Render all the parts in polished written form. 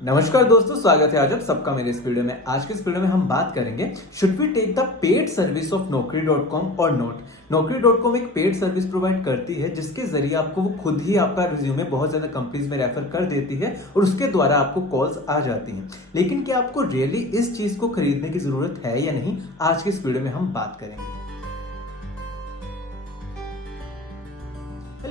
नमस्कार दोस्तों, स्वागत है आज आप सबका मेरे इस वीडियो में। आज के इस वीडियो में हम बात करेंगे should we take the paid service of Naukri.com और नॉट। Naukri.com एक पेड सर्विस प्रोवाइड करती है जिसके जरिए आपको वो खुद ही आपका रिज्यूमे बहुत ज्यादा कंपनीज में रेफर कर देती है और उसके द्वारा आपको कॉल्स आ जाती हैं। लेकिन क्या आपको रियली इस चीज को खरीदने की जरूरत है या नहीं, आज के इस वीडियो में हम बात करेंगे।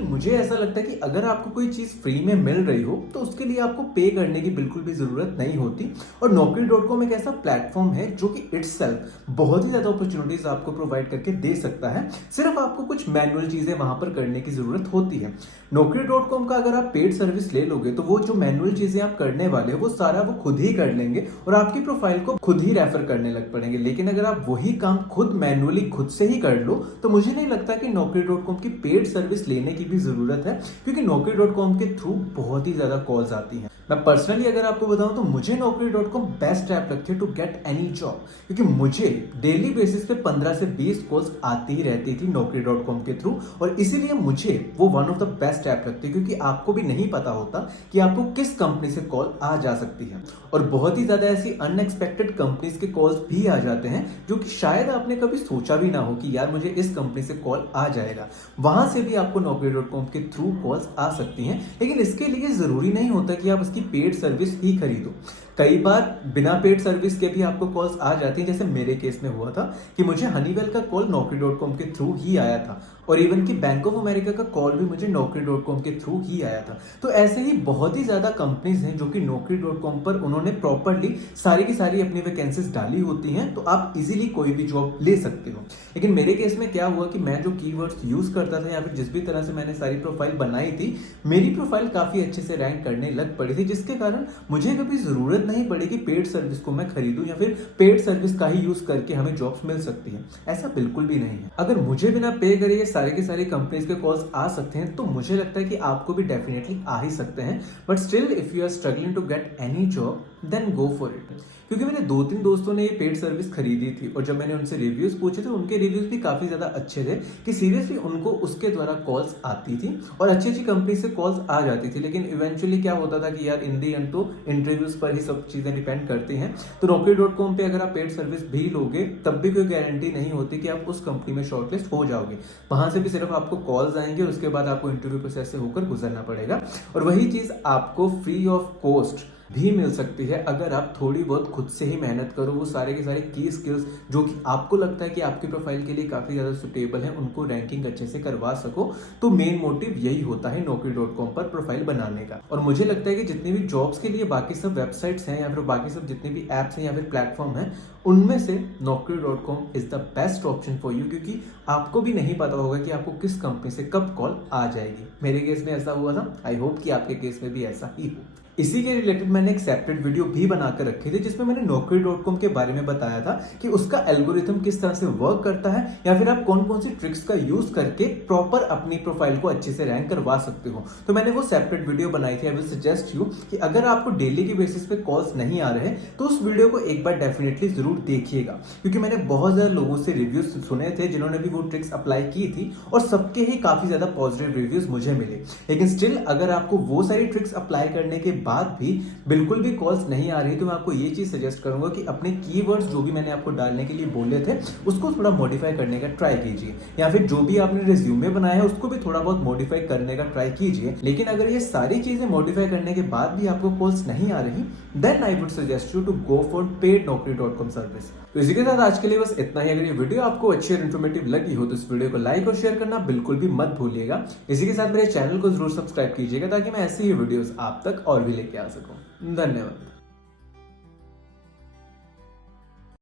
मुझे ऐसा लगता है कि अगर आपको कोई चीज फ्री में मिल रही हो तो उसके लिए आपको पे करने की बिल्कुल भी जरूरत नहीं होती। और Naukri.com एक ऐसा प्लेटफॉर्म है जो कि इटसेल्फ बहुत ही ज्यादा अपॉर्चुनिटीज आपको प्रोवाइड करके दे सकता है। सिर्फ आपको कुछ मैनुअल चीजें वहां पर करने की जरूरत होती है। Naukri.com का अगर आप पेड सर्विस ले लोगे तो वो जो मैनुअल चीजें आप करने वाले हो वो सारा वो खुद ही कर लेंगे और आपकी प्रोफाइल को खुद ही रेफर करने लग पड़ेंगे। लेकिन अगर आप वही काम खुद मैनुअली खुद से ही कर लो तो मुझे नहीं लगता कि Naukri.com की पेड सर्विस लेने की भी जरूरत है, क्योंकि Naukri.com के थ्रू बहुत ही ज्यादा कॉल्स आती हैं। मैं पर्सनली अगर आपको बताऊं तो मुझे Naukri.com बेस्ट ऐप लगती है टू गेट एनी जॉब, क्योंकि मुझे डेली बेसिस पे 15 से 20 कॉल्स आती ही रहती थी Naukri.com के थ्रू। और इसीलिए मुझे वो one of the best app लगती है, क्योंकि आपको भी नहीं पता होता कि आपको किस कंपनी से कॉल आ जा सकती है। और बहुत ही ज्यादा ऐसी अनएक्सपेक्टेड कंपनीज के कॉल्स भी आ जाते हैं जो कि शायद आपने कभी सोचा भी ना हो कि यार मुझे इस कंपनी से कॉल आ जाएगा। वहां से भी आपको Naukri.com के थ्रू कॉल्स आ सकती हैं, लेकिन इसके लिए जरूरी नहीं होता कि आप इसकी पेड सर्विस ही खरीदो। कई बार बिना पेड सर्विस के भी आपको कॉल्स आ जाती हैं, जैसे मेरे केस में हुआ था कि मुझे हनीवेल का कॉल Naukri.com के थ्रू ही आया था और इवन कि बैंक ऑफ अमेरिका का कॉल भी मुझे Naukri.com के थ्रू ही आया था। तो ऐसे ही बहुत ही ज्यादा कंपनीज हैं जो कि Naukri.com पर उन्होंने प्रॉपरली सारी की सारी अपनी वैकेंसीज डाली होती हैं, तो आप इजीली कोई भी जॉब ले सकते हो। लेकिन मेरे केस में क्या हुआ कि मैं जो कीवर्ड्स यूज करता था या फिर जिस भी तरह से मैंने सारी प्रोफाइल बनाई थी, मेरी प्रोफाइल काफी अच्छे से रैंक करने लग पड़ी थी, जिसके कारण मुझे कभी जरूरत नहीं पड़ी कि पेड सर्विस को मैं खरीदूं या फिर पेड सर्विस का ही यूज करके हमें जॉब्स मिल सकती है। ऐसा बिल्कुल भी नहीं है। अगर मुझे बिना पे करे ये सारे के सारे कंपनीज के कॉल्स आ सकते हैं तो मुझे लगता है कि आपको भी डेफिनेटली आ ही सकते हैं। But still if you are struggling to get any job then go for it. क्योंकि मेरे 2-3 दोस्तों ने ये पेड सर्विस खरीदी थी और जब मैंने उनसे रिव्यूज पूछे तो उनके रिव्यूज भी काफी ज्यादा अच्छे थे कि सीरियसली उनको उसके द्वारा कॉल्स आती थी और अच्छी अच्छी कंपनी से कॉल्स आ जाती थी। लेकिन इवेंचुअली क्या होता था कि यार इन दी एंड तो इंटरव्यूज पर ही सब चीजें डिपेंड करती हैं। तो Naukri.com पे अगर आप पेड सर्विस भी लोगे तब भी कोई गारंटी नहीं होती कि आप उस कंपनी में शॉर्टलिस्ट हो जाओगे। वहां से भी सिर्फ आपको कॉल्स आएंगे और उसके बाद आपको इंटरव्यू प्रोसेस से होकर गुजरना पड़ेगा। और वही चीज आपको फ्री ऑफ कॉस्ट भी मिल सकती है अगर आप थोड़ी बहुत खुद से ही मेहनत करो। वो सारे के सारे की स्किल्स जो कि आपको लगता है कि आपकी प्रोफाइल के लिए काफी ज्यादा सुटेबल है, उनको रैंकिंग अच्छे से करवा सको। तो मेन मोटिव यही होता है Naukri.com पर प्रोफाइल बनाने का। और मुझे लगता है कि जितनी भी जॉब्स के लिए बाकी सब वेबसाइट्स हैं या फिर बाकी सब जितने भी एप्स हैं या फिर प्लेटफॉर्म हैं, उनमें से Naukri.com is the best option for you, क्योंकि आपको भी नहीं पता होगा कि आपको किस कंपनी से कब कॉल आ जाएगी। मेरे केस में ऐसा हुआ था, आई होप कि आपके केस में भी ऐसा ही हो। इसी के रिलेटेड मैंने एक सेपरेट वीडियो भी बनाकर रखी थी जिसमें मैंने Naukri.com के बारे में बताया था कि उसका एल्गोरिथम किस तरह से वर्क करता है या फिर आप कौन कौन सी ट्रिक्स का यूज करके प्रॉपर अपनी प्रोफाइल को अच्छे से रैंक करवा सकते हो। तो मैंने वो सेपरेट वीडियो बनाई थी। आई विल सजेस्ट यू कि अगर आपको डेली के बेसिस पे कॉल्स नहीं आ रहे तो उस वीडियो को एक बार डेफिनेटली जरूर देखिएगा, क्योंकि मैंने बहुत ज्यादा लोगों से रिव्यूज सुने थे जिन्होंने भी वो ट्रिक्स अप्लाई की थी और सबके ही काफी ज्यादा पॉजिटिव रिव्यूज मुझे मिले। लेकिन स्टिल अगर आपको वो सारी ट्रिक्स अप्लाई करने के बाद भी बिल्कुल भी कॉल्स नहीं आ रही तो मैं आपको ये चीज सजेस्ट करूंगा कि अपने कीवर्ड्स जो भी मैंने आपको डालने के लिए बोले थे उसको थोड़ा मॉडिफाई करने का ट्राई कीजिए, या फिर जो भी आपने रिज्यूमे बनाया है उसको भी थोड़ा बहुत मॉडिफाई करने का ट्राई कीजिए। लेकिन अगर ये सारी चीजें मॉडिफाई करने के बाद भी आपको कॉल्स नहीं आ रही then I would suggest you to go for paid Naukri.com service. तो इसी के साथ आज के लिए बस इतना ही। अगर ये वीडियो आपको अच्छी और इन्फॉर्मेटिव लगी हो तो इस वीडियो को लाइक और शेयर करना बिल्कुल भी मत भूलिएगा। इसी के साथ मेरे चैनल को जरूर सब्सक्राइब कीजिएगा ताकि मैं ऐसी ही वीडियोस आप तक और भी लेके आ सकूं। धन्यवाद।